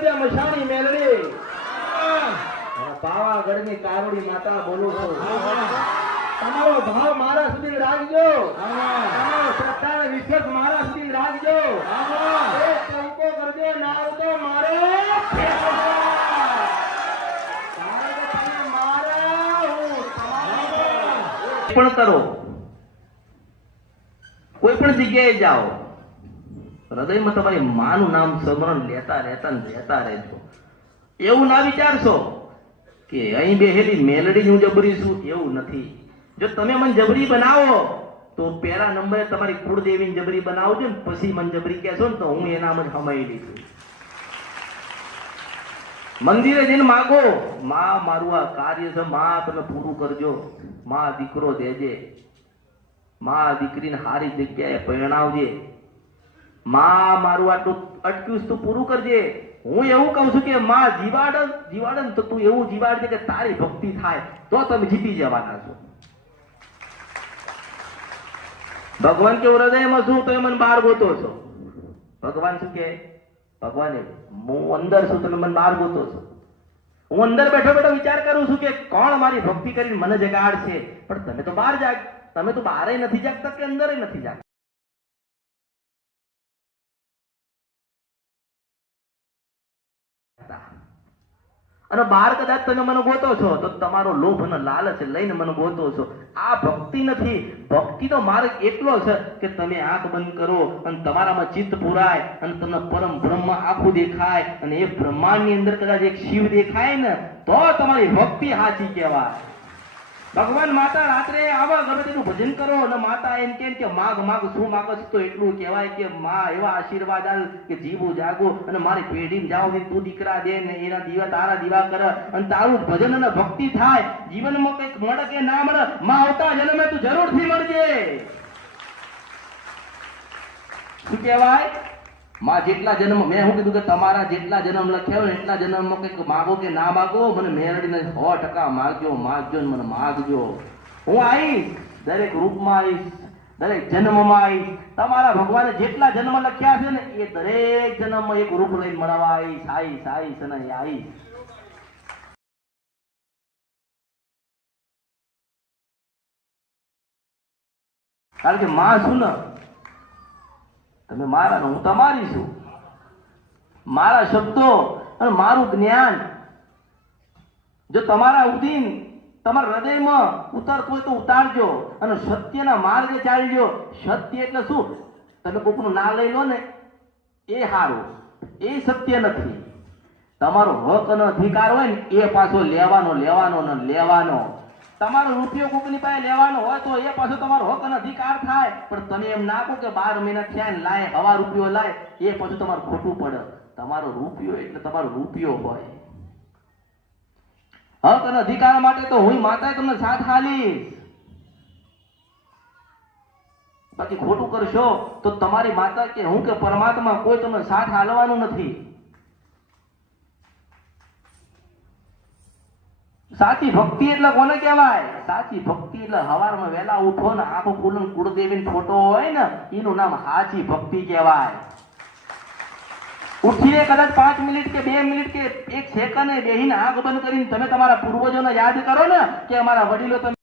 ગણદ્યા મશાણી મેલડી પાવાગઢની કારોડી માતા બોલું છું. તમારો ભાવ મારા સુધી રાખજો. તમારો શ્રદ્ધા અને વિશ્વાસ મારા સુધી રાખજો. એ ચંકો કરજે નાવ તો મારે પણ કરો, કોઈ પણ જગ્યાએ જાઓ, હૃદયમાં તમારી માનું નામ સ્મરણ લેતા રહેજો. એવું ના વિચારશો કે અહીં બેહેલી મેલડી હું જબરી છું, એવું નથી. જો તમે મને જબરી બનાવો તો પહેલા નંબરે તમારી કુળદેવીને જબરી બનાવજો ને પછી મને જબરી કહેશો ને તો હું એનામાં જ હમાયેલી છું. મંદિરે જઈને માગો, માં મારું આ કાર્ય છે, માં તમે પૂરું કરજો, માં દીકરો દેજે, માં દીકરીને સારી જગ્યાએ પરણાવજે, માં મારું આટલું અટક્યું તું પૂરું કરજે. હું એવું કહું છું કે માં જીવાડન તો તું એવું જીવાડજે કે તારી ભક્તિ થાય તો તમે જીતી જવાના છો. ભગવાન કે હૃદયમાં છું તો મને બહાર ગોતો છો. ભગવાન શું કે? ભગવાન હું અંદર છું, તમે મને બહાર ગોતો છો. હું અંદર બેઠો બેઠો વિચાર કરું છું કે કોણ મારી ભક્તિ કરીને મને જગાડશે, પણ તમે તો બહાર તમે તો બહાર નથી જાગતા કે અંદર નથી જાગતા. અને બહાર કદાચ તમે મને ગોતો છો તો તમારો લોભ અને લાલચ લઈને મને ગોતો છો. આ ભક્તિ નથી. ભક્તિનો માર્ગ એટલો છે કે તમે આંખ બંધ કરો અને તમારામાં ચિત્ત પુરાય અને તમને પરમ બ્રહ્મ આખું દેખાય અને એ બ્રહ્માંડની અંદર કદાચ એક શિવ દેખાય ને તો તમારી ભક્તિ સાચી કહેવાય. ભગવાન માતા રાત્રે આવા ગમે તેનું ભજન કરો અને માતા એમ કે માગ શું માગો છો તો એટલું કહેવાય કે માં એવા આશીર્વાદ આલ કે જીવું જાગો અને મારી પેઢી જાઓ ને તું દીકરા દે ને એના દીવા તારા દીવા કર અને તારું ભજન અને ભક્તિ થાય. જીવનમાં કંઈક મળે કે ના મળે, માં આવતા જન્મે તું જરૂરથી મળજે. શું કહેવાય? માં જેટલા જન્મ, મેં શું કીધું કે તમારા જેટલા જન્મ લખ્યા હોય એટલા જન્મમાં કંઈક માગો કે ના માગો, મને મેળવીને 100% માગજો ને મને માગજો. હું આવીશ, દરેક રૂપમાં આવીશ, દરેક જન્મમાં આવીશ. તમારા ભગવાને જેટલા જન્મ લખ્યા છે ને એ દરેક જન્મમાં એક રૂપ લઈને મળવા આવીશ અને આવીશ. કારણ કે માં શું ને, તમે મારા હું તમારી છું. મારા શબ્દો અને મારું જ્ઞાન જો તમારા ઉદીન તમારા હૃદયમાં ઉતરતું હોય તો ઉતારજો અને સત્યના માર્ગે ચાલજો. સત્ય એટલે શું? તમે કોકનું ના લઈ લો ને એ સારું, એ સત્ય નથી. તમારો હક અને અધિકાર હોય ને એ પાછો લેવાનો. તમારો રૂપિયો કોકની પાસે લેવાનો હોય તો એ પાછો તમારો હક અને અધિકાર થાય. પણ તમે એમ ના કહો કે 12 મહિના થયા ને લાય હવા રૂપિયો લાય, એ પાછું તમારું ખોટું પડે. તમારો રૂપિયો એટલે તમારો રૂપિયો હોય. હક અને અધિકાર માટે તો હું માતાએ તમને સાથ હાલીશ. બાકી ખોટું કરશો તો તમારી માતા કે હું કે પરમાત્મા કોઈ તમને સાથ હાલવાનું નથી. સાચી ભક્તિ એટલે કોને કહેવાય? સાચી ભક્તિ એટલે હવારમાં વહેલા ઉઠો ને આંખો ખુલ્લે કુળદેવીનો ફોટો હોય ને એનું નામ સાચી ભક્તિ કહેવાય. ઉઠીને કદાચ 5 મિનિટ કે 2 મિનિટ કે 1 સેકન્ડ બેહીને આંખ બંધ કરીને તમે તમારા પૂર્વજોને યાદ કરો ને કે અમારા વડીલો તમે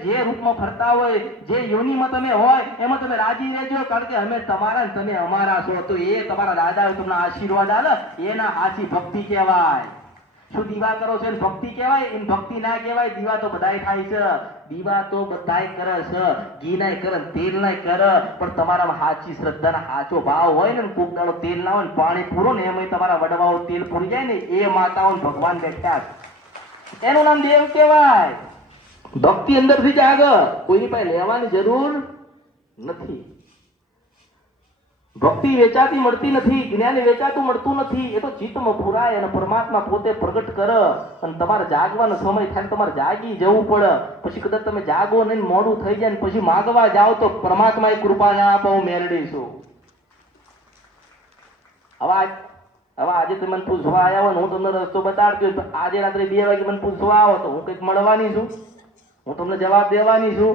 જે રૂપમાં ફરતા હોય, જે યોનિમાં તમે હોય એમાં તમે રાજી રહેજો. કારણ કે અમે તમારા ને તમે અમારા છો. તો એ તમારા દાદા તમને આશીર્વાદ આલે એના સાચી ભક્તિ કહેવાય. શું દીવા કરો છો એને ભક્તિ કહેવાય? એને ભક્તિ ના કહેવાય. દીવા તો બધાય થાય છે, દીવા તો બધાય કરે છે, ઘી નાય કરે, તેલ નાય કરે, પણ તમારામાં સાચી શ્રદ્ધાના સાચો ભાવ હોય ને કોક દાડો તેલ ના હોય ને પાણી પૂરો ને એમાં તમારા વડવાઓ તેલ પૂરી જાય ને એ માતાઓ ભગવાન બેઠા છે. એનું નામ દેવ કહેવાય. ભક્તિ અંદરથી જ આગળ, કોઈની પાસે લેવાની જરૂર નથી. ભક્તિ વેચાતી મળતી નથી, જ્ઞાન વેચાતું મળતું નથી. એ તો ચિત્તમાં પુરાય અને પરમાત્મા પોતે પ્રગટ કરે અને તમારે જાગવાનો સમય થાય તમારે જાગી જવું પડે. પછી કદાચ તમે જાગો નહીં, મોડું થઈ જાય ને પછી માગવા જાઓ તો પરમાત્મા એ કૃપા ના આપો, હું મેળવીશું. હવે આજે તમે મને પૂછવા આવ્યા હોય ને હું તમને રસ્તો બતાડતો, આજે રાત્રે 2 વાગે મને પૂછવા આવો તો હું કંઈક મળવાની છું, હું તમને જવાબ દેવાની છું.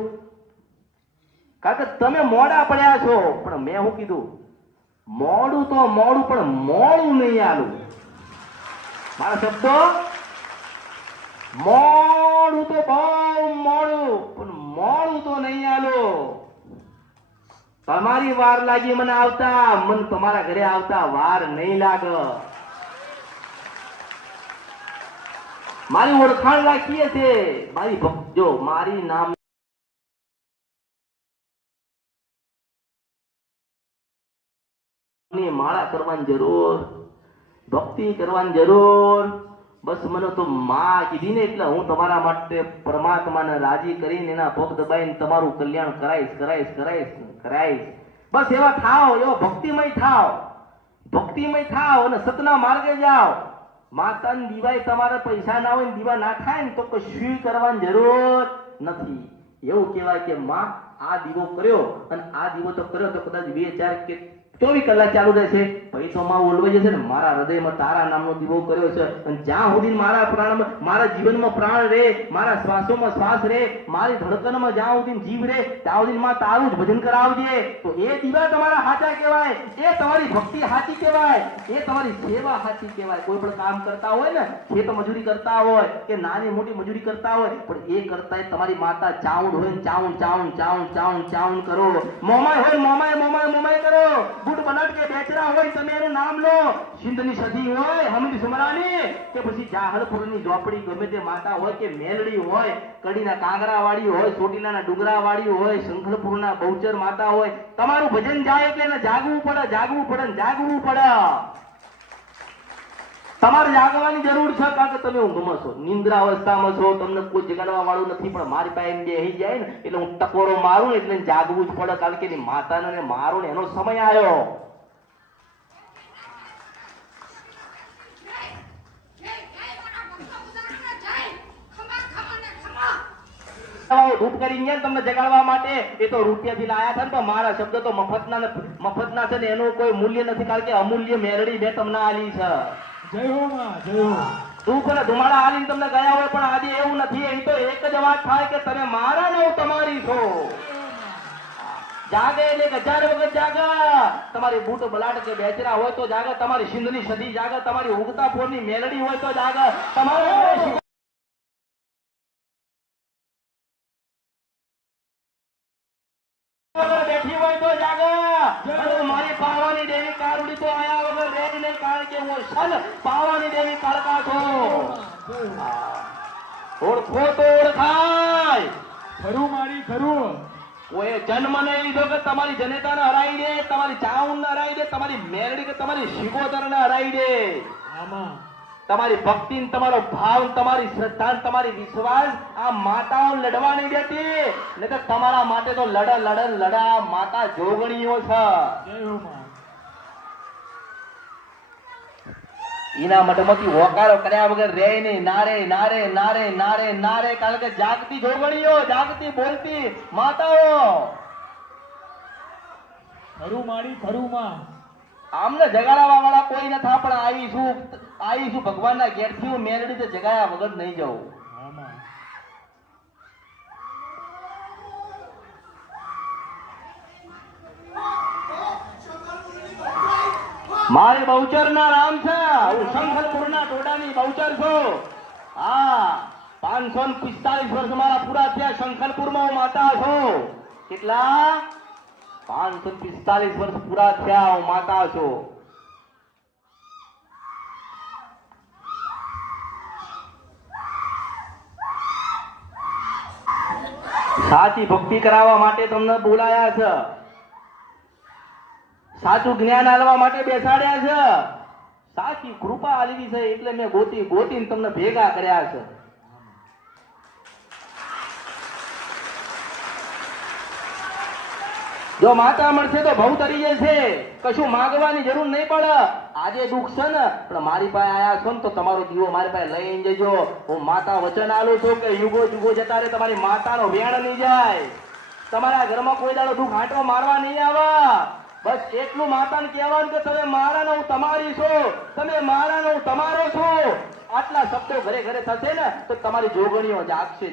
કારણ કે તમે મોડા પડ્યા છો, પણ મેં શું કીધું, મોડું તો મોડું પણ મોડું નહીં આલું. મારા શબ્દો, મોડું તો બહુ મોડું પણ મોડું તો નહીં આલું. તમારી વાર લાગી મને આવતા, મને તમારા ઘરે આવતા વાર નહીં લાગે. મારી ઓળખાણ રાખીએ છે, મારી જો મારી નામ ની માળા કરવાની જરૂર, ભક્તિ કરવાની જરૂર. બસ મને તો માં કીધી ને એટલે હું તમારા માટે પરમાત્માને રાજી કરીને એના પગ દબાઈને તમારું કલ્યાણ કરાઈશ. બસ એવા થાવ, એવા ભક્તિમય થાવ, અને સતના માર્ગે જાઓ. માતાની દીવાય તમારે પૈસા ના હોય ને દીવા ના થાય ને તો કશું કરવાની જરૂર નથી. એવું કહેવાય કે માં આ દીવો કર્યો અને આ દીવો તો કર્યો તો કદાચ 2 4 કે 24 કલાક ચાલુ રહેશે, પછી તો માં ઓલવાઈ જશે ને. મારા હૃદયમાં તારા નામનો દીવો કર્યો છે અને જ્યાં સુધી મારા પ્રાણમાં, મારા જીવનમાં પ્રાણ રહે, મારા શ્વાસોમાં શ્વાસ રહે, મારી ધડકનમાં જ્યાં સુધી જીવ રહે ત્યાં સુધી માં તારું જ ભજન કરાવજે. તો એ દીવા તમારા સાચા કહેવાય, એ તમારી ભક્તિ સાચી કહેવાય, એ તમારી સેવા સાચી કહેવાય. કોઈ પણ કામ કરતા હોય ને, ખેત મજૂરી કરતા હોય કે નાની મોટી મજૂરી કરતા હોય, પણ એ કરતા તમારી માતા ચાઉંડ હોય ચાઉંડ કરો. મોમાય હોય મોમાય કરો. ગુડ બનાટ કે બેચરા હોય તમે એનું નામ લો. સિંધની સદી હોય, હમીદ સુમરાની કે પછી જાહલપુરની ઝોપડી, ગમે તે માતા હોય કે મેલડી હોય, કડીના કાંગરા વાળી હોય, ચોટીલાના ડુંગરા વાળી હોય, શંખલપુરના બહુચર માતા હોય, તમારું ભજન જાય એટલે એને જાગવું પડે. તમારે જાગવાની જરૂર છે, કારણ કે તમે ઊંઘમાં છો, નિંદ્રા અવસ્થામાં છો, તમને કોઈ જગાડવા વાળું નથી. પણ મારી પાસે એમ બેહી જાય ને એટલે હું ટકોરો મારું ને એટલે જાગવું જ પડે, કારણ કે એની માતાને મારો ને એનો સમય આવ્યો. ધૂપ કરી ગયા તમને જગાડવા માટે, એ તો રૂપિયાથી લાયા હતા ને, પણ મારા શબ્દ તો મફતના છે ને એનું કોઈ મૂલ્ય નથી, કારણ કે અમૂલ્ય મેલડી મેં તમને આલી છે. જય હો માં, જય હો. ધૂપ અને ધુમાડા આલીને તમને ગયા હોય, પણ આજે એવું નથી. એ તો એક જ વાત થાય કે તમે મારા ને હું તમારી છો. જાગે એટલે 1000 વખત જાગે. તમારી બૂટ બલાટ કે બેચરા હોય તો જાગે, તમારી સિંધની સદી જાગે, તમારી ઉગતા પોરની મેલડી હોય તો જાગે, તમારે બેઠી હોય તો જાગે. મારી પાવાની દેવી કારુડી તો આયા વગર રેડી નહીં, કારણ કે હું સન પાવાની દેવી કાળકા છું. ઓળખો તો ઓળખાય. ખરું મારી ખરું. કોઈ જન્મ નહીં લીધો કે તમારી જનેતાને હરાઈ દે, તમારી ચાઉંડને હરાઈ દે, તમારી મેરડી કે તમારી શિગોતરને હરાઈ દે. આમાં તમારી ભક્તિ, તમારો ભાવ, તમારી શ્રદ્ધા, તમારી વિશ્વાસ આ માતાઓ લડવા નહીં દેતી. નહીં તો તમારા માટે તો લડા માતા જોગણીઓ છે. જય હો માં. એના મઠમાંથી હોકારો કર્યા વગર રે નહીં. નારે, કારણ કે જાગતી જોગણીઓ, જાગતી બોલતી માતાઓ. ખરું મારી ખરું માં. આમને જગાડવા વાળા કોઈ નથી, પણ આવીશું ભગવાનના ઘેરથી. હું મેરડી તો જગાયા વગર નહીં જાઉં. આમાં મારે બહુચર ના નામ છે. હું શંખલપુરના ટોડાની બહુચર છું. હા, 545 વર્ષ મારા પૂરા થયા. શંખલપુરમાં હું માતા છું. કેટલા? 545 વર્ષ પૂરા થયા હું માતા છું. સાચી ભક્તિ કરાવવા માટે તમને બોલાયા છે, સાચું જ્ઞાન આલવા માટે બેસાડ્યા છે, સાચી કૃપા આલવી છે, એટલે મેં ગોતીને તમને ભેગા કર્યા છે. જો માતા મળશે તો ભવ તરી જશે, કશું માંગવાની જરૂર નહીં પડે. આજે દુઃખ છે ને, પણ મારી પાસે આયા છો ને તો તમારો દીવો મારી પાસે લઈને જજો. હું માતા વચન આલું છું કે યુગો જતા રે તમારી માતાનો વેણ નહીં જાય. તમારા ઘરમાં કોઈ દાડો દુઃખ આંટો મારવા નહીં આવે. બસ એટલું માતાને કહેવાનું કે તમે મારા ને હું તમારી છો, તમે મારા ને હું તમારો છો. આટલા શબ્દો ઘરે ઘરે થશે ને તો તમારી જોગણીઓ જાગશે.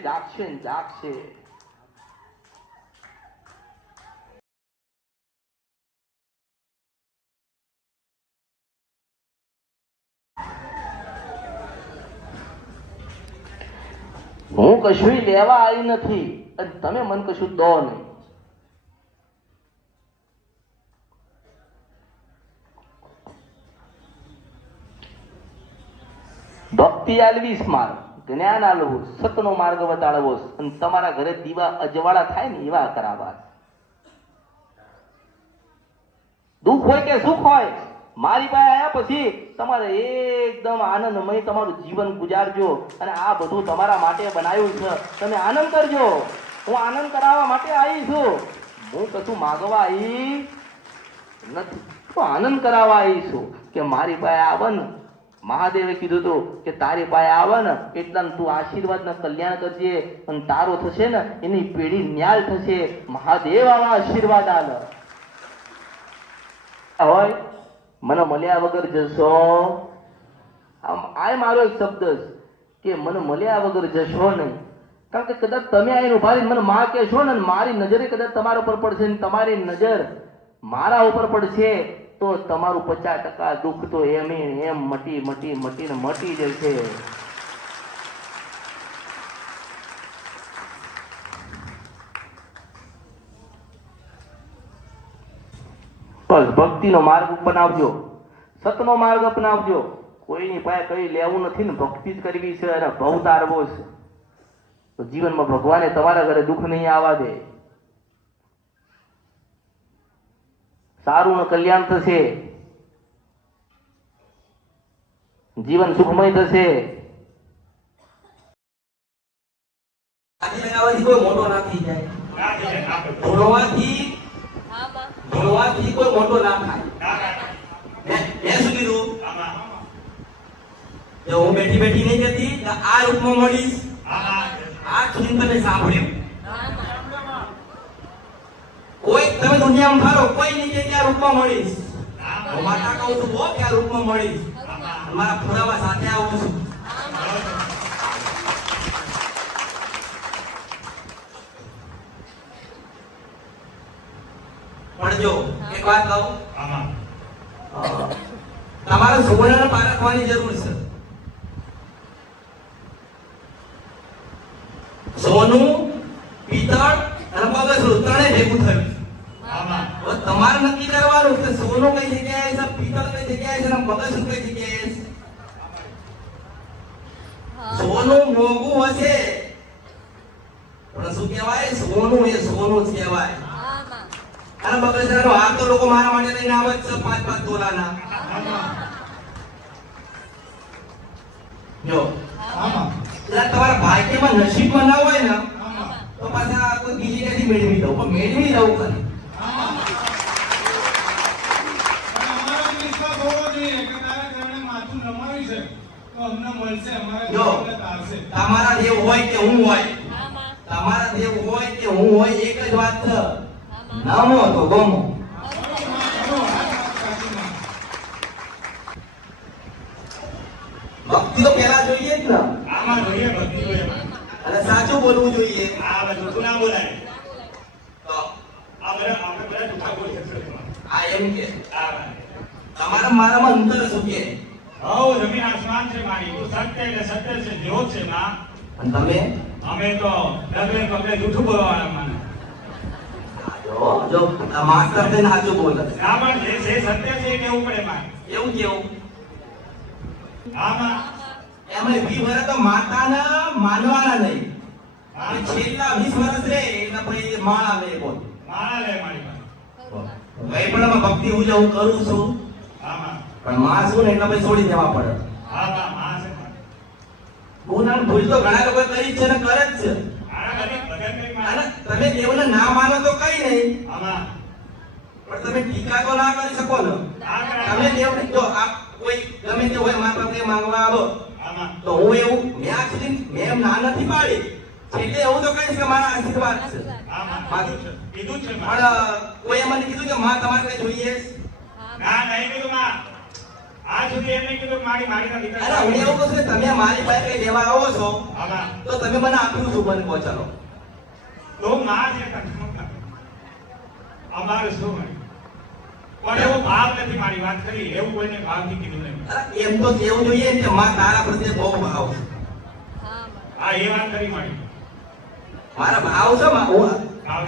હું કશું લેવા આવી નથી અને તમે મને કશું દો નહીં. ભક્તિ આલવીશ માર, જ્ઞાન આલવું, સતનો માર્ગ બતાડવો અને તમારા ઘરે દીવા અજવાળા થાય ને એવા કરાવવા. દુઃખ હોય કે સુખ હોય, મારી પાસે આવ્યા પછી તમારે એકદમ આનંદમય તમારું જીવન ગુજારજો અને આ બધું તમારા માટે બનાવ્યું છે. તમે આનંદ કરજો. હું આનંદ કરાવવા માટે આવી છું. હું કશું માગવા આવી નથી, હું આનંદ કરાવવા આવી છું કે મારી પાસે આવે ને, મહાદેવે કીધું હતું કે તારી પાસે આવે ને એટલા તું આશીર્વાદ ને કલ્યાણ કરજે અને તારો થશે ને એની પેઢી ન્યાલ થશે. મહાદેવ આવા આશીર્વાદ આલે હોય. મને મળ્યા વગર જશો, આ મારો એક શબ્દ છે કે મને મળ્યા વગર જશો નહીં. કારણ કે કદાચ તમે આવીને ઉભા રહીને મને માં કહેશો ને, મારી નજરે કદાચ તમારા ઉપર પડશે ને તમારી નજર મારા ઉપર પડશે તો તમારું 50% દુઃખ તો એમ મટી જશે. બસ ભક્તિનો માર્ગ અપનાવજો, સતનો માર્ગ અપનાવજો. કોઈની પાસે કઈ લેવું નથી ને, ભક્તિ જ કરવી છે અને ભવ તારવો છે. તો જીવનમાં ભગવાને તમારા ઘરે દુઃખ નહીં આવવા દે. સારું ને કલ્યાણ થશે, જીવન સુખમય થશે. કોઈ મોટો ના થઈ જાય, ધોળવાથી કોઈ મોટો ના થાય. મેં શું કીધું? હું બેઠી બેઠી નહીં જતી કે આ રૂપમાં મળીશ. આ સુધી તમે સાંભળ્યું. કોઈ તમે દુનિયામાં ફરો, કોઈ નહીં કે આ રૂપમાં મળીશ. હું માતા કહું છું બહુ કે આ રૂપમાં મળીશ. મારા પુરાવા સાથે આવું છું. પણ જો એક વાત કહું, તમારે સુવર્ણને પારખવાની જરૂર છે. સોનું, પિત્તળ અને બગસરું ત્રણે ભેગું થયું. હવે તમારે નક્કી કરવાનું કે સોનું કઈ જગ્યાએ છે, પિત્તળ કઈ જગ્યાએ છે અને બગસરું કઈ જગ્યાએ છે. સોનું મોંઘું હશે પણ શું કહેવાય? સોનું એ સોનું જ કહેવાય. અને બગસરાનો હાર તો લોકો મારા માટે લઈને આવે છે 5-5 તોલાના. જો તમારા ભાગ્યમાં નસીબમાં ના હોય ને તો પાછા કોઈ બીજી ક્યાંથી મેળવી દઉં, પણ મેળવી દઉં ખરી. જો તમારા દેવ હોય કે હું હોય, તમારા દેવ હોય કે હું હોય, એક જ વાત છે, નામો તો ગમો. ભક્તિ તો પેલા જોઈએ જ ને. અને સાચું બોલવું જોઈએ. આ એમ કે તમારા મારામાં અંતર શું કે? જમીન આસમાન છે મારી. તું સત્ય એટલે સત્ય છે, જ્યોત છે માં. અને તમે? અમે તો ડગલે પગલે જૂઠું બોલવાના માને. જો આ માસ્ટર થઈને સાચું બોલે. ના પણ જે છે સત્ય છે એ કેવું પડે માં. એવું કેવું? આમાં એમાં 20 વર્ષ તો માતાના માનવાના નહીં. છેલ્લા 20 વર્ષ રે એટલે પછી માળા લે. બોલ મારા લે મારી પાસે. કઈ પણ આમાં ભક્તિ હું જે હું કરું છું આમાં પણ માં શું ને એટલે પછી છોડી દેવા પડે. હા માં છે. ભૂલ અને ભૂલ તો ઘણા લોકો કરી છે ને કરે જ છે. આના બધી ભગત કઈ માં. અને તમે દેવને ના માનો તો કઈ નહીં, આમાં પણ તમે ટીકા તો ના કરી શકો ને. આ કરે. તમે દેવને જો આ કોઈ ગમે તે હોય મારા પાસે માંગવા આવો આમાં તો હું એવું મેં આ સુધી મેં એમ ના નથી પાડી, એટલે એવું તો કહીશ કે મારા આશીર્વાદ છે. આમાં કીધું છે માં. પણ કોઈ મને કીધું કે માં તમારે કઈ જોઈએ? ના નહીં કીધું માં. આ સુધી એમ નહીં કીધું કે મારી ના દીકરા. અરે હું એવું કહું છું કે તમે મારી પાસે કઈ લેવા આવો છો આમાં તો તમે મને આપ્યું છું, મને કહો ચાલો. તો માં છે અમારે શું હોય? પણ એવો ભાવ નથી મારી વાત કરી. એવું કોઈને ભાવથી કીધું નહીં. અરે એમ તો કેવું જોઈએ કે માં તારા પ્રત્યે બહુ ભાવ છે. આ હા એ વાત કરી મારી મારા ભાવ છે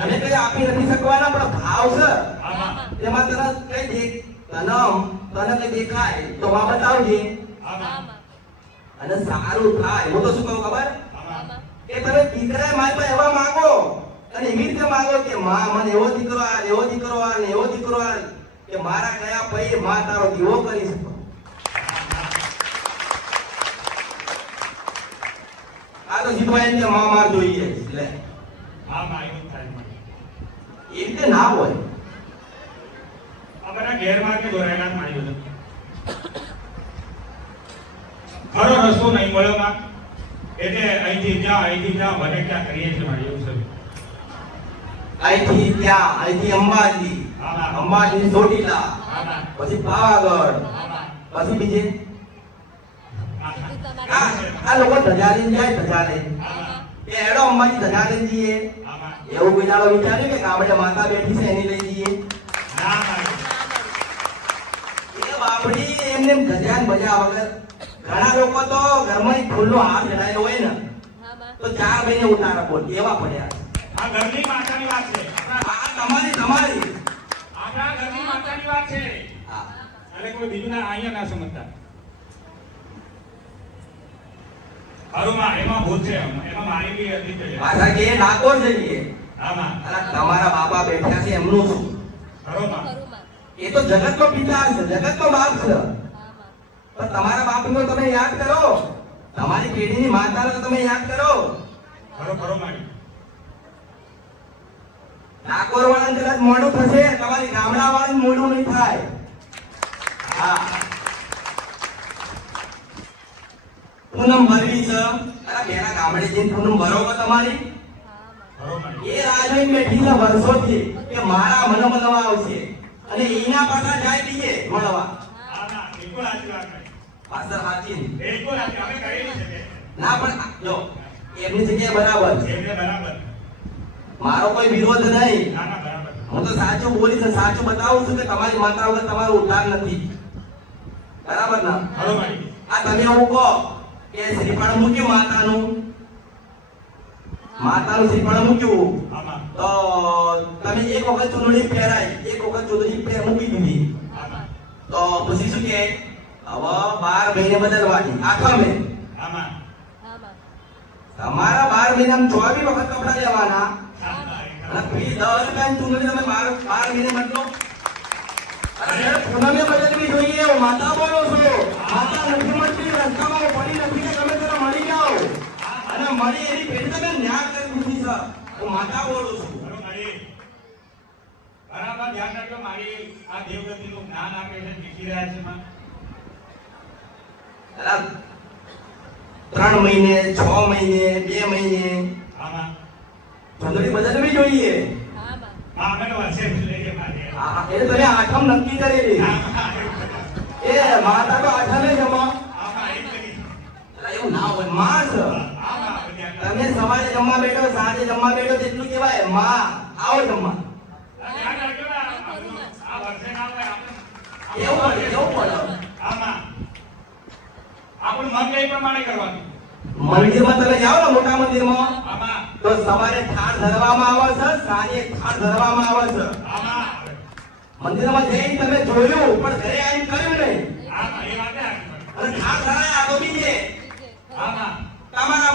તમે કઈ આપી નથી શકવાના પણ ભાવ છે આમાં તેમાં તને કઈ તને કઈ દેખાય તો માં બતાવજે આમાં અને સારું થાય હું તો શું કહું ખબર આમાં કે તમે દીકરા મારી પાસે એવા માંગો અને એવી રીતે માંગો કે માં મને એવો દીકરો આ એવો દીકરો આ ને એવો દીકરો આ કે મારા કયા પૈયે માં તારો દીવો કરી શકો આ તો જીતવા એમ કે માં માર જોઈએ લે આમાં એવું થાય મારી એ રીતે ના હોય આ બધા ગેરમાર્ગે દોરાયેલા જ મારી બધા ખરો રસ્તો નહીં મળ્યો માં એટલે અહીંથી જ્યાં ભલે ક્યાં કરીએ છીએ મારી એવું છે અહીંથી ત્યાં અહીંથી અંબાજી આમાં અંબાજી ચોટીલા આમાં પછી પાવાગઢ આમાં પછી બીજે આમાં આ લોકો ધજા લઈને જાય ધજા લઈને આમાં એ એડો અંબાજી ધજા લઈને જઈએ આમાં એવું કોઈ દાડો વિચાર્યું કે ગામડે માતા બેઠી છે એની લઈ જઈએ ના મારી એ બાપડી એમને એમ ધજાન બજા વગર ઘણા લોકો તો ઘરમાં એક ફૂલનો હાર ચડાયેલો હોય ને તો 4 મહિને ઉતારા બોલ એવા પડ્યા આ ઘરની માતાની વાત છે આ તમારી આપણા ઘરની માતાની વાત છે હા. અને કોઈ બીજું ના અહીંયા ના સમજતા હારુમાં એમાં ભૂત છે એમાં મારી બી હતી છે પાછા કે ડાકોર જઈએ આમાં અલા તમારા બાપા બેઠા છે એમનું શું હારુમાં એ તો જગતનો પિતા છે જગતનો બાપ છે પણ તમારા બાપનો તમે યાદ કરો તમારી પેઢીની માતાને તો તમે યાદ કરો ખરો મારી ડાકોર વાળાને કદાચ મોડું થશે તમારી ગામડા વાળાને મોડું નહીં થાય હા પૂનમ ભરવી છે અરે બેના ગામડે જઈને પૂનમ ભરોગો તમારી ખરો મારી એ રાજવીન બેઠી છે વર્ષોથી કે મારા મને મળવા આવશે અને એના પાછા જાય બીજે મળવા આમાં બિલકુલ સાચી વાત કરી પાછળ સાચી બિલકુલ સાચી અમે કરેલી છે ના પણ જો એમની જગ્યાએ બરાબર છે એમને બરાબર મારો કોઈ વિરોધ નહીં ના ના બરાબર હું તો સાચું બોલીશ અને સાચું બતાવું છું કે તમારી માતા વગર તમારો ઉદ્ધાર નથી બરાબર ના ખરો મારી આ તમે એવું કહો કે શ્રીફળ મૂક્યું માતાનું શ્રીફળ મૂક્યું આમાં તો તમે એક વખત ચૂંટણી પહેરાય એક વખત ચૂંટણી મૂકી દીધી આમાં તો પછી શું કે હવે 12 મહિને બદલવાની આખા મહિને આમાં તમારા 12 મહિનામાં 24 વખત કપડા લેવાના આમાં અને ફી 10 રૂપિયાની ચૂંટણી તમે 12 મહિને બદલો અરે પૂનમે બદલવી જોઈએ હું માતા બોલો છો માતા નથી મળતી રસ્તામાં પડી નથી કે તમે જરા મળી જાઓ અને મળી એની પેલી તમે ન્યાય કરી દીધી છે હું માતા બોલું છું ખરો મારી બરાબર ધ્યાન રાખજો મારી આ દેવગતિનું જ્ઞાન આપે છે શીખી રહ્યા છે માં અલા 3 મહિને 6 મહિને 2 મહિને આમાં ચૂંટણી બદલવી જોઈએ અમે તો વર્ષે લઈ મારી એ તમે આઠમ નક્કી કરેલી એ માતા તો આઠમે જમા આમાં એક કરી એવું ના હોય માં છે આમાં તમે સવારે જમવા બેઠો સાંજે જમવા બેઠો તેટલું કહેવાય માં આવો જમવા ધ્યાન રાખજો ને આ વર્ષે ના હોય એવું પડે આમાં આપણું મન એ પ્રમાણે કરવાનું મંદિરમાં તમે જાઓ ને મોટા મંદિરમાં આમાં તો સવારે થાળ ધરવામાં આવે છે સાંજે થાળ ધરવામાં આવે છે આમાં મંદિરમાં જઈને તમે જોયું પણ ઘરે આવીને કર્યું નહીં આમાં એ વાતે અને થાળ ધરાય આ તો બીજે આમાં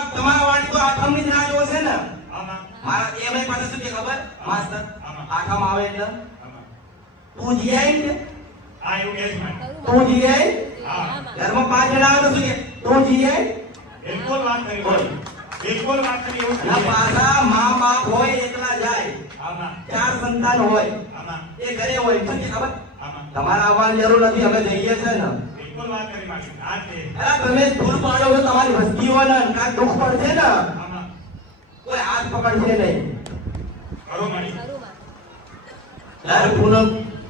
તમારા વાળી તો આઠમની જ રાહ જોશે ને આમાં મારા એ ભાઈ પાસે શું કે ખબર માસ્તર આમાં. આઠમ આવે એટલે આમાં તું જીઆઈ ને આ એવું કે છે મને તું જીઆઈ હા ઘરમાં 5 જણા આવે તો શું કે તું જીઆઈ બિલકુલ વાત કરી બોલી. બિલકુલ વાત કરી એવું અને છે. પાછા મા બાપ હોય એકલા જાય આમાં 4 સંતાન હોય આમાં એ ઘરે હોય શું કે ખબર આમાં તમારે આવવાની જરૂર નથી અમે જઈએ છે ને બિલકુલ વાત કરી મારી આ છે અરે તમે દૂર પાડો તો તમારી વસ્તી હોય ને કાંઈ દુઃખ પડશે ને આમાં કોઈ હાથ પકડશે નહીં ખરો મારી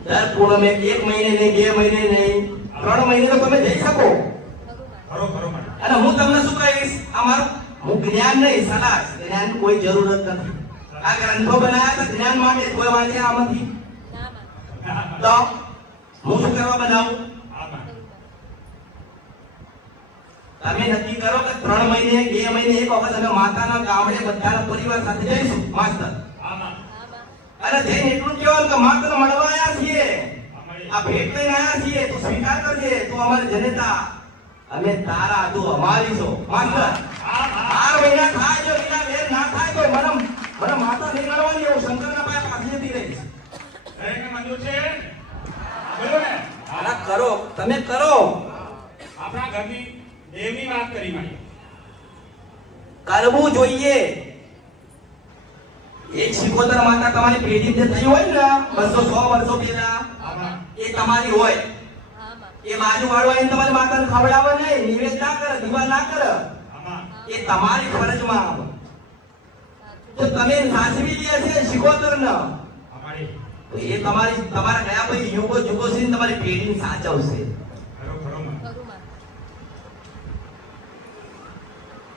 દર પૂનમે 1 મહિને નહીં 2 મહિને નહીં 3 મહિને તો તમે જઈ શકો ખરો મારી અને હું તમને શું કહીશ અમારું હું જ્ઞાન નહીં સલાહ છે. જ્ઞાનની કોઈ જરૂરત નથી આ ગ્રંથો બનાવ્યા છે જ્ઞાન માટે કોઈ વાંચે આમાંથી તો હું શું કરવા બનાવું આમાં તમે નક્કી કરો કે 3 મહિને 2 મહિને એક વખત અમે માતાના ગામડે બધાના પરિવાર સાથે જઈશું માસ્તર. આમાં અને જઈને એટલું જ કહેવાનું કે માતાને મળવા આવ્યા છીએ, અમારી આ ભેટ લઈને આવ્યા છીએ, તું સ્વીકાર કરજે, તું અમારી જનતા, અમે તારા, તું અમારી છો માસ્તર. 12 મહિના થાય જો વિના વેર ના થાય તો મને માતા નહીં મળવાની, એવું શંકરના પાસે પાસેથી રહીશ. દરેકને મંજૂર છે બોલો ને. આના કરો, તમે કરો. આપણા ઘરની દેવની વાત કરી મારી. કરવું જોઈએ. એક શિકોતર માતા તમારી પેઢી જે થઈ હોય ને 200 વર્ષો પહેલા, આમાં એ તમારી હોય. એ બાજુવાળો આવીને તમારી માતાને ખવડાવે નહીં, નિવેદ ના કરે, દીવા ના કરે, આમાં એ તમારી ફરજમાં આવે. તો તમે સાચવી લે છે શિકોતર ને, અમારી તો એ તમારા ગયા પછી યુગો સુધી તમારી પેઢીને સાચવશે. ખરો માં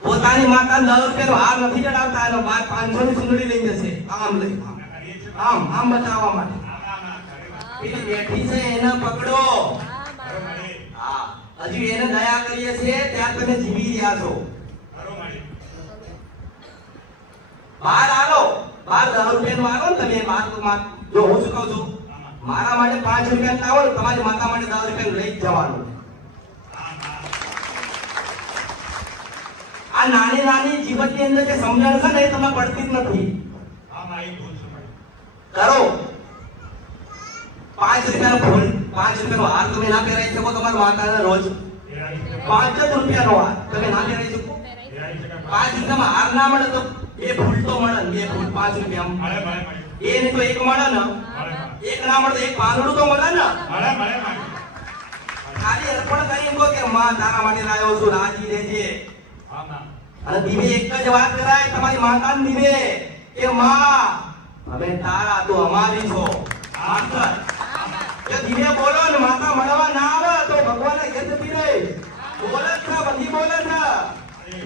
પોતાની માતા 10 રૂપિયાનો હાર નથી ચડાવતા, એનો 500 ની સુંદડી લઈ જશે આમ લઈ, કરીએ છીએ આમ બતાવવા માટે. આમાં ખરે વાત પેલી બેઠી છે એને પકડો. ખરો મારી હા, હજુ એને દયા કરીએ છે ત્યાં તમે જીવી રહ્યા છો. ખરો મારી બહાર આવો, બહાર 10 રૂપિયાનું આવો ને તમે, બહાર જો હું શું કહું છું, મારા માટે 5 રૂપિયાનું આવો ને તમારી માતા માટે 10 રૂપિયાનું લઈ જ જવાનું. આ નાની નાની જીવનની અંદર જે સમજણ છે ને એ તમને પડતી જ નથી. આમાં એક ભૂલ છે મારી. કરો. 5 રૂપિયાનો ફૂલ, 5 રૂપિયાનો હાર તમે ના પહેરાવી શકો તમારી માતાને રોજ. પહેરાવી શકે 5 જ રૂપિયાનો હાર તમે ના પહેરાવી શકો. પહેરાવી શકે 5 રૂપિયામાં હાર ના મળે તો બે ફૂલ તો મળે ને, બે ફૂલ 5 રૂપિયામાં. મળે મળે મળે એ નહીં તો એક મળે ને, મળે એક ના મળે તો એક પાંદડું તો મળે ને. મળે મળે મળે ખાલી અર્પણ કરી એમ કહો કે માં તારા માટે લાવ્યો છું, રાજી રહેજે. આમાં અને દીવે એક જ વાત કરાય તમારી માતાને દીવે કે માં અમે તારા, તું અમારી છો. માસ્તર એ દીવે બોલો ને માતા મળવા ના આવે તો ભગવાને ઘેર જતી રહે. બોલે છે, બધી બોલે છે,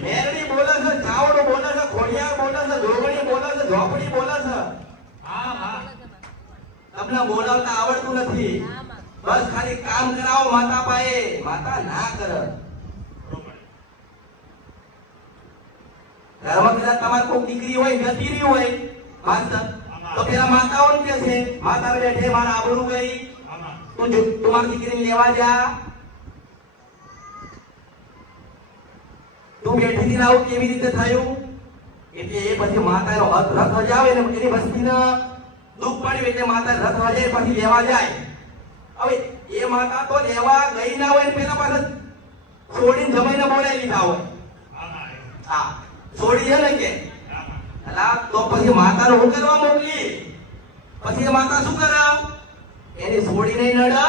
મેરડી બોલે છે, ચાવડો બોલે છે, ખોડિયાર બોલે છે, જોગણી બોલે છે, ઝોપડી બોલે છે. હા હા તમને બોલાવતા આવડતું નથી. બસ ખાલી કામ કરાવો માતા પાસે, માતા ના કરે. ખરો મારી ઘરમાં કદાચ તમારી કોઈ દીકરી હોય, જતી રહી હોય માસ્તર, તો પેલા માતાઓને કહે છે, માતા બેઠે મારા આબરૂ ગઈ, આમાં તું મારી દીકરીને લેવા જા. તું બેઠી થી લાવું કેવી રીતે થયું? એટલે એ પછી માતાનો રથ વજાવે ને એની વસ્તીને દુઃખ પડ્યું એટલે માતા રથ વજાવે પછી લેવા જાય. હવે એ માતા તો લેવા ગઈ ના હોય ને પેલા પાસે છોડીને જમાઈને બોલાવી લીધા હોય. આમાં હા, છોડી છે ને કે આમાં અલા તો પછી માતાને હું કરવા મોકલી? પછી એ માતા શું કરે? એની છોડી નહીં નડે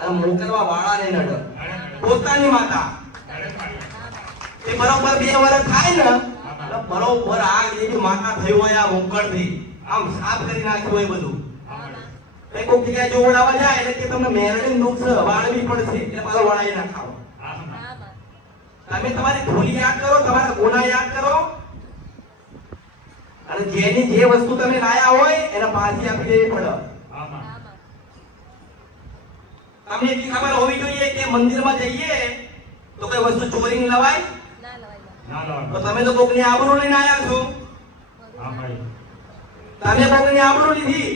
અને મોકલવા વાળા નહીં નડે. પોતાની માતા એ બરોબર 2 વર્ષ થાય ને એટલે બરોબર આ જેવી માતા થઈ હોય આ મોકળથી આમ સાફ કરી નાખ્યું હોય બધું. કઈ કોઈક જગ્યાએ જોવડાવવા જાય એટલે કે તમને મેરડી દુઃખ છે, વાળવી પડશે એટલે પાછો વળાવી નાખાવો. તમે તમારી ભૂલ યાદ કરો, તમારા ગુનાહ યાદ કરો અને જેની જે વસ્તુ તમે લાયા હોય એને પાછી આપી દેવી પડે. તમને એટલી ખબર હોવી જોઈએ કે મંદિરમાં જઈએ તો કઈ વસ્તુ ચોરીને લવાય? ના લાવ તો તમે તો કોકની આબરૂ લઈને આયા છો. હા ભાઈ તમે કોકની આબરૂ લીધી,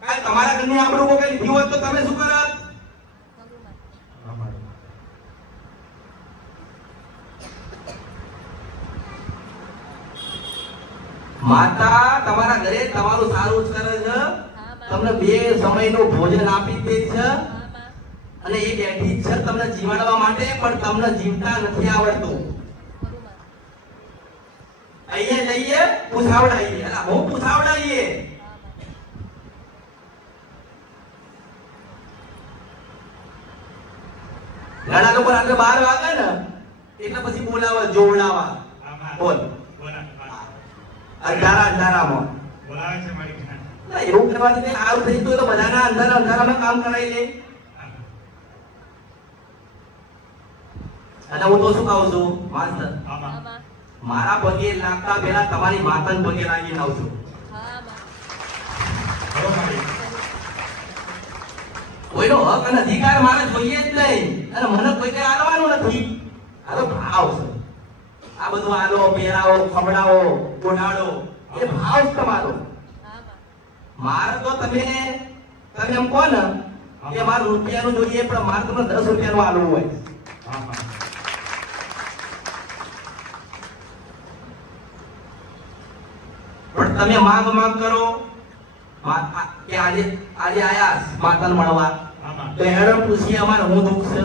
કાલ તમારા ઘરની આબરૂ કોકે લીધી હોત તો તમે શું કરત? હા ભાઈ માતા તમારા ઘરે તમારું સારું જ કરે છે, તમને 2 સમયનું ભોજન આપી દે છે અને એ બેઠી છે તમને જીવાડવા માટે, પણ તમને જીવતા નથી આવડતું. અહીંયા જઈએ પૂછાવડાઈએ, અલા હું પૂછાવડાઈએ? ઘણા લોકો રાત્રે 12 વાગે ને એટલે પછી બોલાવે જોવડાવા. બોલ અંધારામાં બોલાવે છે મારી ઘરે. ના, એવું કરવાથી કઈ સારું થઈ ગયું તો બધાના અંધારામાં કામ કરાવી લે. અને હું તો શું કહું છું માસ્તર, આમાં મારા પગે લાગતા પહેલા તમારી માતાના પગે લાગીને આવજો. ખરો મારી કોઈનો હક અને અધિકાર મારે જોઈએ જ નહીં અને મને કોઈ કઈ આલવાનું નથી. આ તો ભાવ છે. આ બધું આલો પહેરાવો ખવડાવો ઓઢાડો એ ભાવ છે તમારો. મારે તો તમે એમ કહો ને કે મારે રૂપિયાનું જોઈએ પણ મારે તમને 10 રૂપિયાનું આલવું હોય. હા હા પણ તમે માંગ કરો કે આજે આયા માતાને મળવા તો હેડો પૂછીએ અમારે હું દુઃખ છે.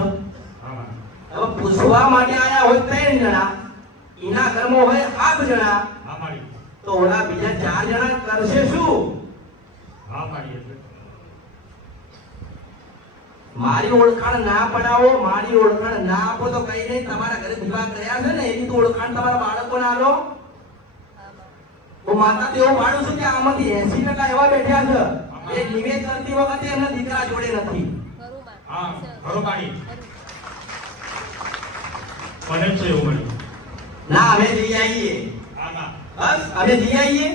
હવે પૂછવા માટે આયા હોય 3 જણા, એના ઘરમાં હોય 7 જણા, તો ઓલા બીજા 4 જણા કરશે શું? મારી ઓળખાણ ના પડાવો, મારી ઓળખાણ ના આપો તો કઈ નહીં. તમારા ઘરે દીવા કર્યા છે ને એની તો ઓળખાણ તમારા બાળકોને આલો. હું માતા દેવો પાડું છું કે આમાંથી 80% એવા બેઠ્યા છે એ નિવેદ કરતી વખતે એમના દીકરા જોડે નથી. હા ખરો પાડી મને છે એવું મળ્યું. ના અમે જઈ આવીએ, આમાં બસ અમે જઈ આવીએ.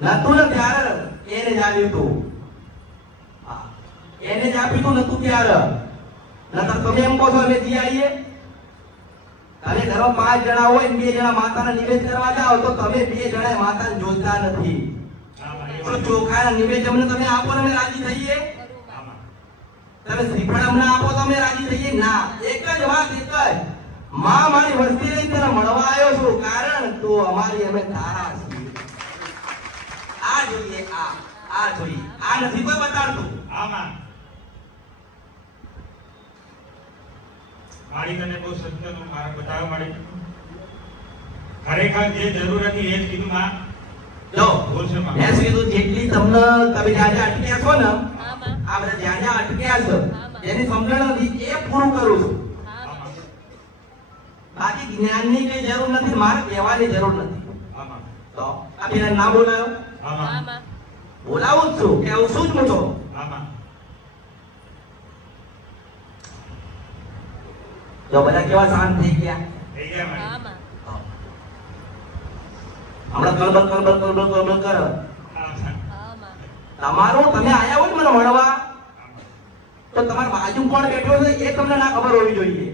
નતું ને ત્યારે એને જ આવ્યું તું, એને જ આપ્યું તું નતું ત્યારે. નતર તમે એમ કહો છો અમે જઈ આવીએ. તમે ઘરમાં 5 જણા હોય ને 2 જણા માતાના નિવેદ કરવા જાઓ તો તમે 2 જણા માતાને જોતા નથી. તો ચોખાના નિવેદ અમને તમે આપો ને અમે રાજી થઈએ. તમે શ્રીફળ અમને આપો તો અમે રાજી થઈએ ના. એક જ વાત, એક જ માં મારી વસ્તી લઈને તને મળવા આવ્યો છું, કારણ તો અમારી અમે તારા છીએ. આ જોઈએ, આ જોઈએ, આ નથી કોઈ બતાડતું. આમાં મારી તને બહુ સત્યનું મારા બતાવવા માટે ખરેખર જે જરૂર હતી એ જ કીધું માં. જો બોલ છે માં. મેં કીધું જેટલી તમને તમે જ્યાં જ્યાં અટક્યા છો ને આ બધા જ્યાં જ્યાં અટક્યા છો એની સમજણ નથી એ પૂરું કરું છું. બાકી જ્ઞાનની કઈ જરૂર નથી, મારે કહેવાની જરૂર નથી. આમાં તો આ બેન ના બોલાયો, આમાં બોલાવું જ છું, કેવું શું જ મોટો. આમાં જો બધા કેવા શાંત થઈ ગયા. થઈ ગયા મારી. હમણાં કલબલ કલબલ કલબલ કલબલ કરો. આમાં તમારું તમે આયા હોય ને મને મળવા તો તમારા બાજુ કોણ બેઠો છે એ તમને ના ખબર હોવી જોઈએ.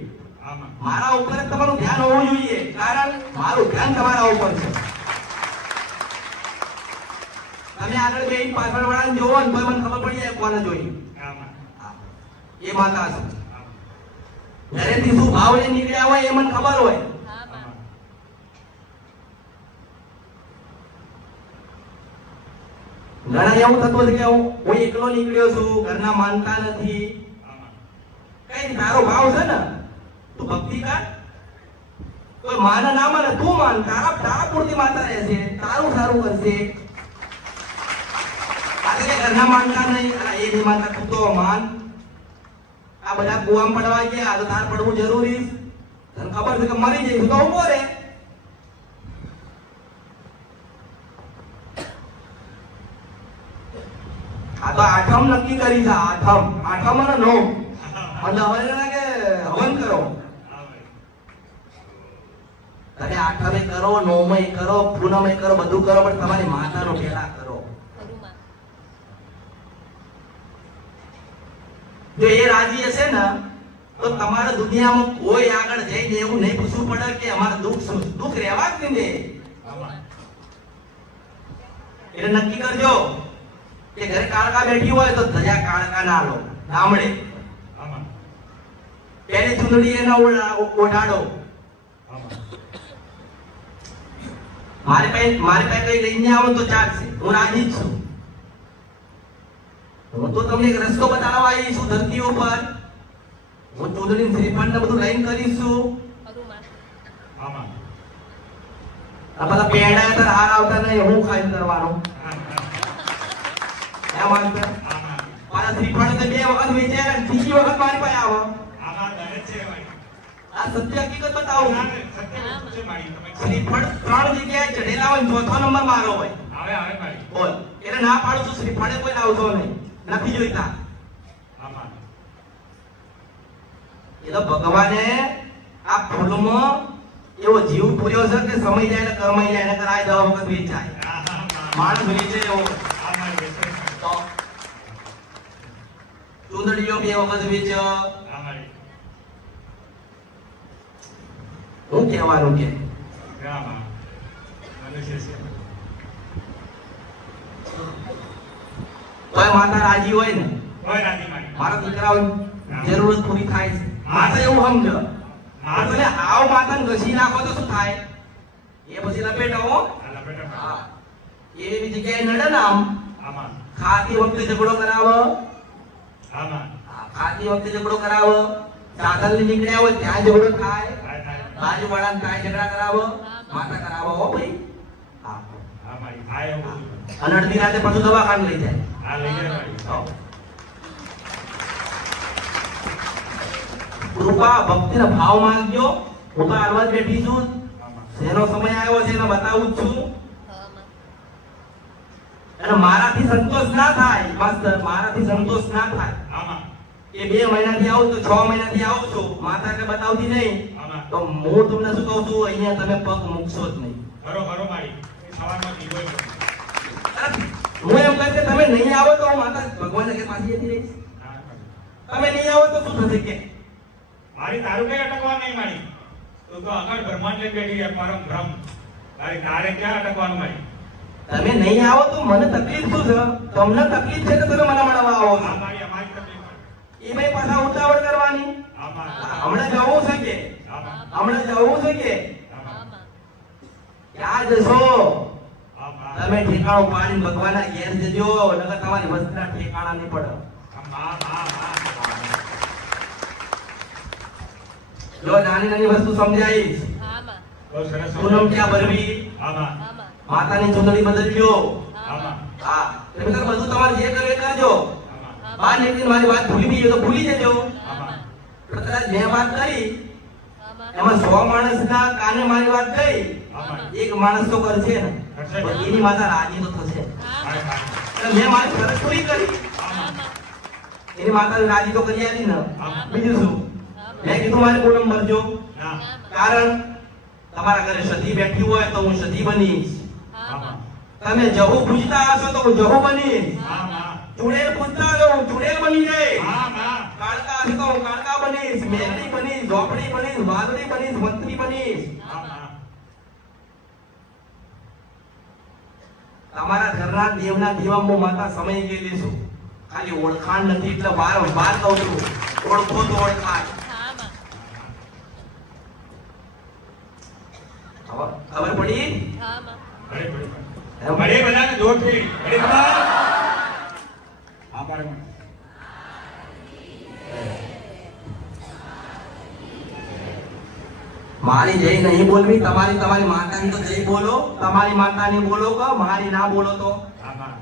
આમાં મારા ઉપર જ તમારું ધ્યાન હોવું જોઈએ, કારણ મારું ધ્યાન તમારા ઉપર છે. તમે આગળ બેહીને પાછળ વાળાને જોવો ને તો મને ખબર પડી જાય કોને જોઈએ. આમાં એ માતા છે. ઘરેથી શું ભાવ લઈને નીકળ્યા હોય એ મને ખબર હોય. આમાં ઘણા એવું થતું છે કે હું એકલો નીકળ્યો છું, ઘરના માનતા નથી. આમાં કઈ તારો ભાવ છે ને તું ભક્તિ કર. કોઈ માને ના માને તું માન, તારા પૂરતી માનતા રહેશે, તારું સારું કરશે. આજે કે ઘરના માનતા નહીં, અલા એ નહીં માનતા તું તો માન. આ બધા કુવામાં પડવા ગયા, આ તો તાર પડવું જરૂરી છે. તને ખબર છે કે મરી જઈશું તો ઉભો રે. આ તો આઠમ નક્કી કરી છે, આઠમ અને 9 અને હવે ના કે હવન કરો. તમે આઠમે કરો, 9મે કરો, પૂનમે કરો, બધું કરો, પણ તમારી માતાનો પહેલા કરો. જો એ રાજી હશે ને તો તમારે દુનિયામાં કોઈ આગળ જઈને એવું નહીં પૂછવું પડે કે અમારે દુઃખ રહેવા જ નહીં દે. એટલે નક્કી કરજો કે ઘરે કાળકા બેઠી હોય તો ધજા કાળકા ના લો. ગામડે આમાં પેલી ચૂંદડી એના ઓઢાડો. મારી પાસે કઈ લઈને આવો તો ચાલશે, હું રાજી જ છું. હું તો તમને એક રસ્તો બતાવવા આવી છું ધરતી ઉપર. હું ચૂંદડી શ્રીફળ ને બધું લઈને કરીશું. આમાં આ બધા પેડા તો હાર આવતા નહીં, હું ખાઈને કરવાનો. એમ માનતા આમાં મારા શ્રીફળ તો 2 વખત વેચાય અને ત્રીજી વખત મારી પાસે આવો. આમાં દરેક છે ભાઈ. આ સત્ય હકીકત બતાવું. સત્ય વસ્તુ છે મારી. તમે શ્રીફળ 3 જગ્યાએ ચઢેલા હોય, 4થો નંબર મારો હોય. આવે આવે મારી. બોલ એટલે ના પાડું છું, શ્રીફળે કોઈ લાવતો નહીં, નથી જોઈતા. આમાં એ તો ભગવાને આ ફૂલમાં એવો જીવ પૂર્યો છે કે સમય જાય ને કર્માઈ જાય, નકર આ 10 વખત વેચાય. માણસ વેચે એવો તો ચૂંદડીઓ 2 વખત વેચ્યો. હું કહેવાનું કે રામા મનુષ્ય છે તોય માતા રાજી હોય ને કોઈ રાજી મારી મારા દીકરાઓની જરૂરત પૂરી થાય છે માતા એવું સમજ તમે આવ માતાને ઘસી નાખો તો શું થાય એ પછી લપેટો હો આલા બેટા હા એવી જગ્યાએ નડે ને આમ આમાં ખાતી વખતે ઝઘડો કરાવો આમાં ખાતી વખતે ઝઘડો કરાવો સાધન નીકળ્યા હોય ત્યાં ઝઘડો થાય થાય થાય બાજુવાળાને ત્યાં ઝઘડા કરાવો માતા કરાવો હો ભાઈ હા આ મારી થાય એવું બધું. અને અડધી રાતે પાછું દવાખાને લઈ જાય આ લઈ જાય મારી હો. કૃપા ભક્તિનો ભાવ માંગજો હું તો આલવા જ બેઠી છું આમાં જેનો સમય આવ્યો છે એને બતાવું જ છું અને મારાથી સંતોષ ના થાય માસ્તર મારાથી સંતોષ ના થાય આમાં એ 2 મહિનાથી આવું તો 6 મહિનાથી આવું છું માતા કે બતાવતી નહીં આમાં તો હું તમને શું કહું છું અહીંયા તમે પગ મૂકશો જ નહીં ખરો ખરો મારી એ સવારમાં દીવો અરે, હું એમ કહે કે તમે નહીં આવો તો હું માતા ભગવાનને કે પાછી જતી રહીશ તમે નહીં આવો તો શું થશે કે મારી તારું કઈ અટકવા નહીં મારી તું તો અખંડ બ્રહ્માંડ લઈને બેઠી છે પરમ બ્રહ્મ મારી તારે ક્યાં અટકવાનું મારી તમે નહીં આવો તો મને તકલીફ શું છે તમને તકલીફ છે તો તમે મને મળવા આવો છો આ મારી અમારી તકલીફ એ ભાઈ પાછા ઉતાવળ કરવાની આમાં હમણાં જવું છે કે આમાં હમણાં જવું છે કે આમાં ક્યાં જશો આમાં તમે ઠેકાણું પાડીને ભગવાનના ઘેર જજો નકર તમારી વસ્તુના ઠેકાણા નહીં પડે જો નાની નાની વસ્તુ સમજાઈશ બહુ સરસ પૂનમ ક્યાં ભરવી આમાં માતાની ચૂંદડી બદલજો આમાં હા એ બધા બધું તમારે જે કરવું એ કરજો આમાં બાર નીકળીને મારી વાત ભૂલી ગઈ હોય તો ભૂલી જજો આમાં પણ કદાચ મેં વાત કરી એમાં 100 માણસના કાને મારી વાત ગઈ આમાં એક માણસ તો કરશે ને કરશે. પણ એની માતા રાજી તો થશે થાય થાય એટલે મેં મારી ફરજ પૂરી કરી એની માતાને રાજી તો કરી આપી ને બીજું શું મેં કીધું મારે પૂનમ ભરજો ના કારણ તમારા ઘરે સતી બેઠી હોય તો હું સતી બનીશ આમાં તમે જહુ પૂજતા હશો તો હું જહુ બનીશ આમાં ચુડેલ પૂજતા હશો હું ચુડેલ બની જઈશ આમાં કાળકા હશો તો હું કાળકા બનીશ મેઘડી બનીશ ઝોપડી બનીશ વાદળી બનીશ મંત્રી બનીશ આમાં તમારા ઘરના દેવના દીવામાં માતા સમય ગયેલી છું ખાલી ઓળખાણ નથી એટલે વારંવાર કહું છું ઓળખો તો ઓળખાણ ખબર પડી બડે બડે બધાને જોરથી બડે બધા આભાર મારી જય નહીં બોલવી તમારી તમારી માતાની તો જય બોલો તમારી માતાની બોલો કે મારી ના બોલો તો આમાં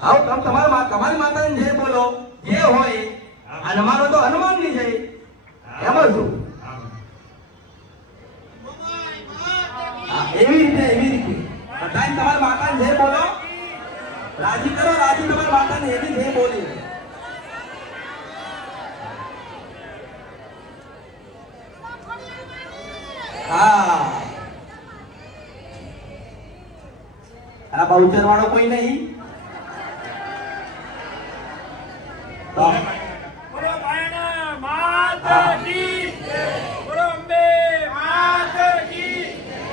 આવ તમે તમારી માતાની જય બોલો જે હોય હનુમાન હોય તો હનુમાનની જય એમાં શું હા, એવી રીતે બધાય તમારી માતાની જય બોલો રાજી કરો રાજી તમારી માતાની એવી જય બોલી હા આ બાઉચર વાળો કોઈ નહીં તો બોલો ભાઈના માતા કી જય. બોલો અંબે માતા કી જય.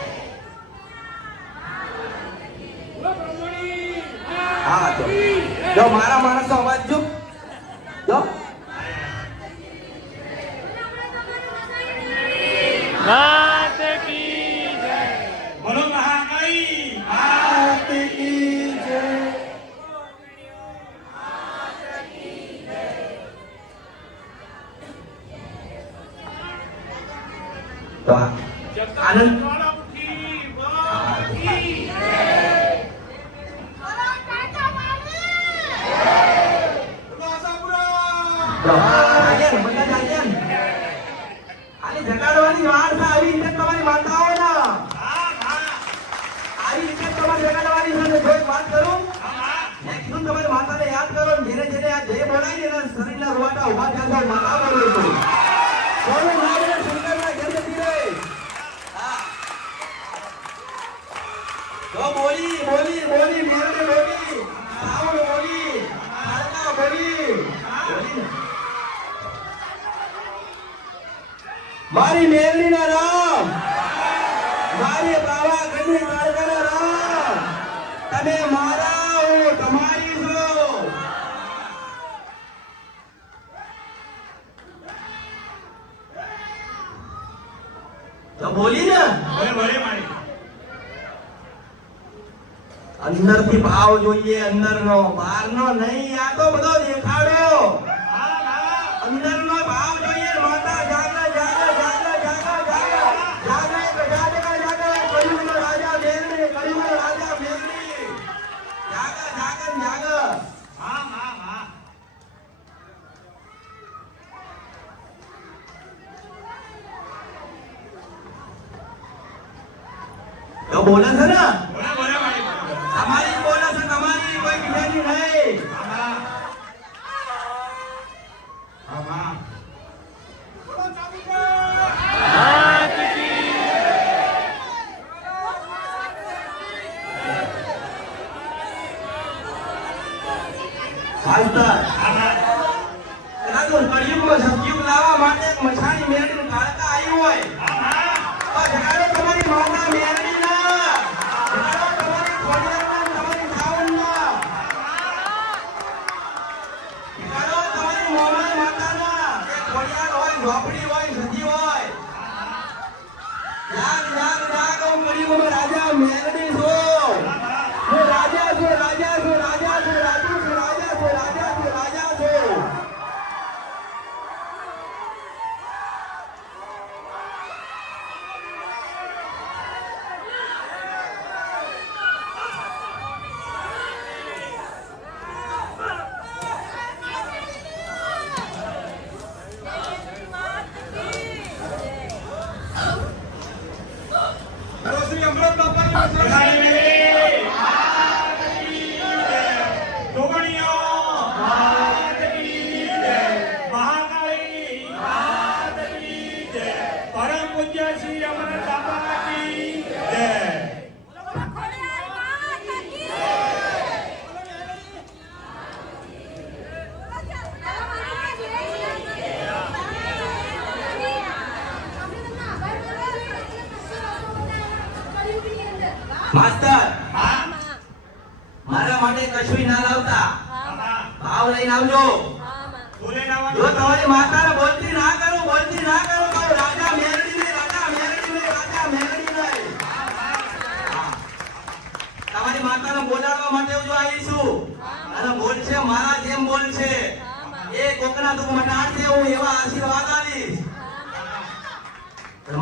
બોલો બ્રહ્મણી હા માતા તો કી જય. જો મારા માણસનો અવાજ જો માતા કી જય. બોલો મહાકાળી માતા કી જય તો આનંદ જગતવાળાથી વાકી જય. જગાડવાની વાર છે આવી રીતે તમારી માતાઓ ના આવી રીતે તમારે જગાડવાની છે જો એક વાત કરું મેં કીધું તમારી માતાને યાદ કરો ને જેને જેને આ જય બોલાય ને એના શરીરના રૂવાટા ઉભા થયા તો માતા બોલો છો બોલો નામને શંકરના ઘર જતી રહે હા જો બોલી બોલી બોલી મેરડે બોલી રાવણ બોલી કાળકા બોલી બોલી ને મારી મેલડીના રામ, મારી પાવાગઢની દ્વારકાના રામ, તમે મારા હું તમારી છો. તો બોલી ને ભલે ભલે મારી અંદરથી ભાવ જોઈએ, અંદરનો, બહારનો નહીં. આ તો બધો દેખાડો. હા હા અંદરનો ભાવ જોઈએ. માતા જાગે જાગે જાગે જાગે જાગે જાગે જાગે જાગે કળિયુગનો રાજા મેલડી, કળિયુગનો રાજા મેલડી, જાગે જાગે જાગે. હા હા હા તો બોલે છે ને, ભલે ભલે મારી તમારી જ બોલે છે, તમારી કોઈ બીજાની નહીં. હા હા હા બોલો ચાબુકા मात की હાલતા હા હા કદાચ કળિયુગમાં સતયુગ લાવવા માટે એક મછાણી મેલડીનું કાળકા આવ્યું હોય. તો જગાડો તમારી માતા મેલડીના, જગાડો તમારી ખોડિયારના, તમારી સાવણના, જગાડો તમારી મોમાઈ માતાના. એ ખોડિયાર હોય, ઝોપડી હોય, સતી હોય. જાગ જાગ જાગ, હું કળિયુગનો રાજા મેલડી છું. હું રાજા છું, રાજા છું, રાજા છું, રાજુ છું, રાજા છું, રાજા છું, રાજા છું. હેલો શ્રી અમૃત બાપાની જોગણીઓ મહાકાળી પરમ પૂજ્ય શ્રી અમૃત બાપા કી જય. માસ્તર, હા મારા માટે કશું ના લાવતા, હા ભાવ લઈને આવજો. બોલે નાવાનું જો તમારી માતાને બોલતી ના કરો, બોલતી ના કરો, તો રાજા મેલડી નહીં, રાજા મેલડી નહીં, રાજા મેલડી નહીં. હા. તમારી માતાને બોલાવવા માટે હું જો આવીશું અને બોલશે મારા જેમ બોલશે, એ કોકના દુઃખ મટાડશે, હું એવા આશીર્વાદ આલીશ.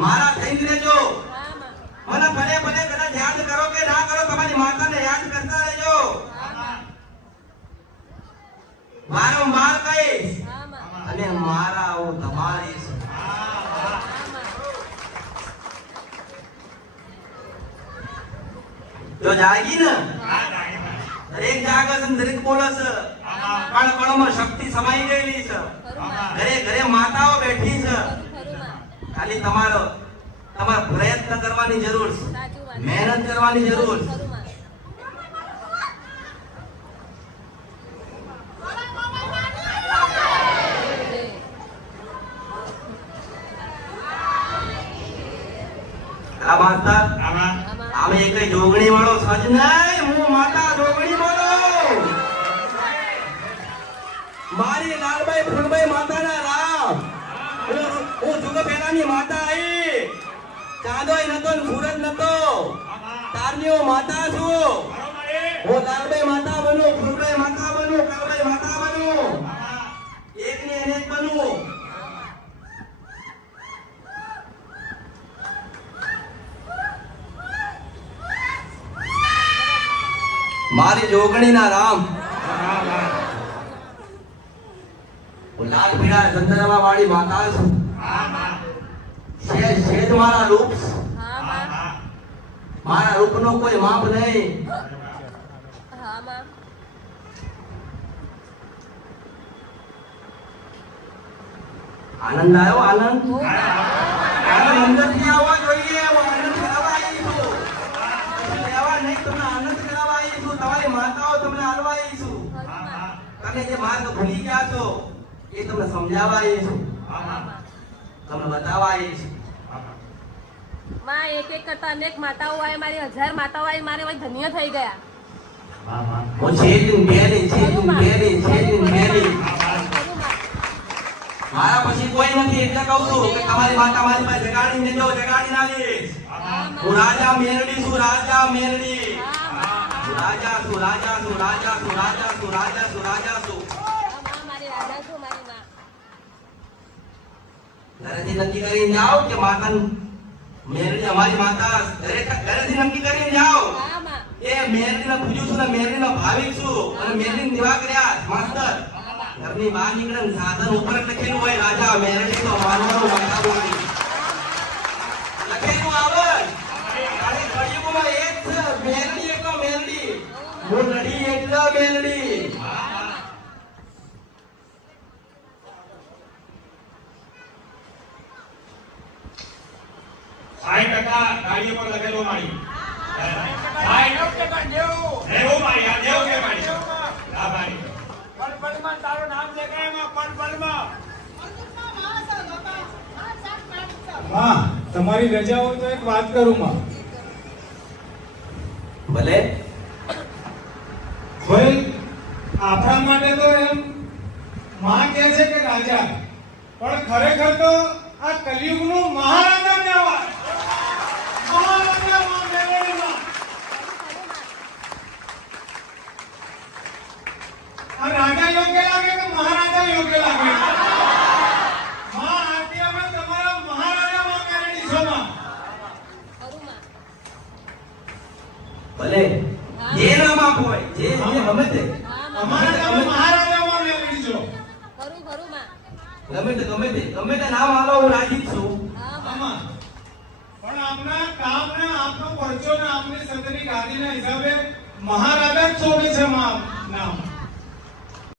મારા થઈને રહેજો. મને ભલે ભલે કદાચ યાદ કરો કે ના કરો, તમારી માતાને યાદ કરતા રહેજો. વારંવાર કહીશ અને મારા હું તમારી છું. જો જાગી ને, હા જાણી દરેક જાગે છે, દરેક બોલે છે, કણ કણમાં શક્તિ સમાઈ ગયેલી છે. ઘરે ઘરે માતાઓ બેઠી છે. ખાલી તમારો પ્રયત્ન કરવાની જરૂર છે, મહેનત કરવાની જરૂર છે. આ માતા આમાં આમે કઈ જોગણી વાળો સજ નહીં, હું માતા જોગણી બોલો. મારી લાલબાઈ ફૂલબાઈ માતાના રામ. હું જુગ પહેલાની માતા આઈ. ચાંદોય નતો ને સૂરજ નતો, તારની હું માતા છું. હું લાલબાઈ માતા બનું, ફૂલબાઈ માતા બનું, કાળબાઈ માતા બનું, એકની અનેક બનું. મારી જોગણીના રામ, હું લાલ પીળા ચંદ્રમા વાળી માતા છું. શેષ મારા રૂપ છે. મારા રૂપનો કોઈ માપ નહીં. આનંદ આવ્યો? આનંદ અંદરથી આવવા જોઈએ. હું આનંદ કરાવવા આવી છું. લેવા નહીં, તમને આનંદ કરાવવા આવી છું. તમારી માતાઓ તમને હાલવા આવી છું. તમે જે માર્ગ ભૂલી ગયા છો એ તમને સમજાવવા આવી છું. તમને બતાવવા આવી છું. માં એક એક કરતા અનેક માતાઓ આવે, મારી 1000 માતાઓ આવી, મારે હવે ધન્ય થઈ ગયા. હું છેદીને બેરી, છેદીને બેરી, છેદીને બેરી. ખરું માં. મારા પછી કોઈ નથી એટલે કહું છું કે તમારી માતા મારી પાસે જગાડીને દેજો, જગાડીને આવીશ. હા હું માં. રાજા મેરડી છું, રાજા મેરડી. હા માં. હું રાજા છું, રાજા છું, રાજા છું, રાજા છું, રાજા છું, રાજા છું. હા માં, મારી રાજા છું મારી માં. ઘરેથી નક્કી કરીને જાઓ કે માતા મેરડી અમારી માતા, ઘરેથી નક્કી કરીને જાઓ. હા માં. એ મેરડીને પૂજું છું ને મેરડીનો ભાવિક છું અને મેરડીને નિવા કર્યા માસ્ટર. ઘરની બહાર નીકળે ને સાધન ઉપર જ લખેલું હોય રાજા મેરડી તો માનવાનું માતા બોલી લખેલું આવે. અને કળિયુગમાં એ જ છે, મેરડી એટલે મેરડી, મોરડી એટલે મેરડી. સાઈઠ ટકા ગાડીઓ પર લખેલું મારી નેવું મારી આ નેવું કે મારી આ મારી પલપલમાં તારું નામ દેખાય એમાં પલપલમાં. માં તમારી રજા હોય તો એક વાત કરું માં. ભલે ભાઈ આપણા માટે તો એમ માં કહે છે કે રાજા, પણ ખરેખર તો આ કલિયુગનું મહારાજા કહેવાય. મહારાજા માં મેરડી માં. આ રાજા યોગ્ય લાગે કે મહારાજા યોગ્ય લાગે? માં આરતી અમે તમારા મહારાજા માં મેરડી છો માં. ખરું માં. ભલે જે નામ આપો હોય જે ગમે તે હા માં. અમારા તમે મહારાજા માં મેરડી છો. ખરું ખરું માં. ગમે તે નામ આલો હું રાજી જ છું. હા માં. આમાં પણ આપના કામ ને આપનો પરચો ને આપની સદની ગાદીના હિસાબે મહારાજા જ શોભે છે માં નામ.